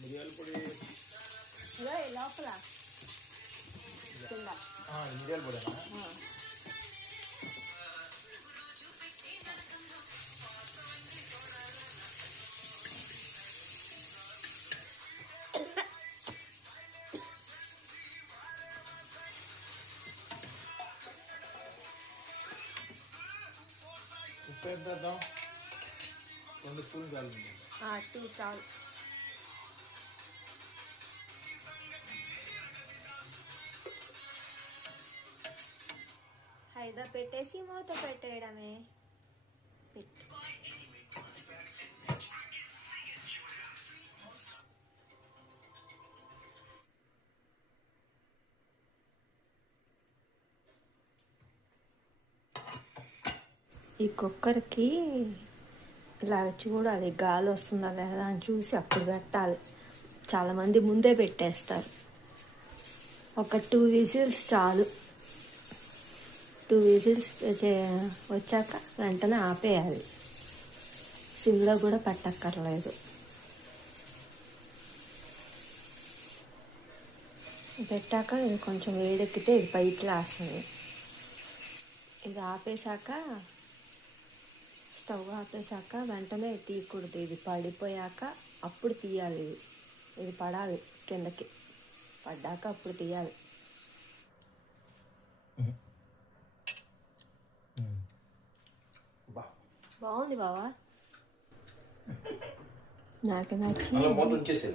మిరియాల పొడి లోపల మిరియాల పొడి ఉప్పు ఎంత వేద్దాం 2 స్పూన్లు చాలు 2 చాలు హైదా పెట్టేసి మూత పెట్టేయడమే పెట్టు ఈ కుక్కర్కి ఇలా చూడాలి గాలి వస్తుందా లేదా అని చూసి అప్పుడు పెట్టాలి. చాలామంది ముందే పెట్టేస్తారు. ఒక 2 విజిల్స్ చాలు. 2 విజిల్స్ వచ్చాక వెంటనే ఆపేయాలి. సిమ్లో కూడా పెట్టక్కర్లేదు. పెట్టాక ఇది కొంచెం వేడెక్కితే ఇది పైకి లేస్తుంది. ఇది ఆపేశాక స్టవ్ ఆపేశాక వెంటనే తీయకూడదు. ఇది పడిపోయాక అప్పుడు తీయాలి. ఇది పడాలి కిందకి, పడ్డాక అప్పుడు తీయాలి. బాగుంది బావా, నాకు నచ్చింది.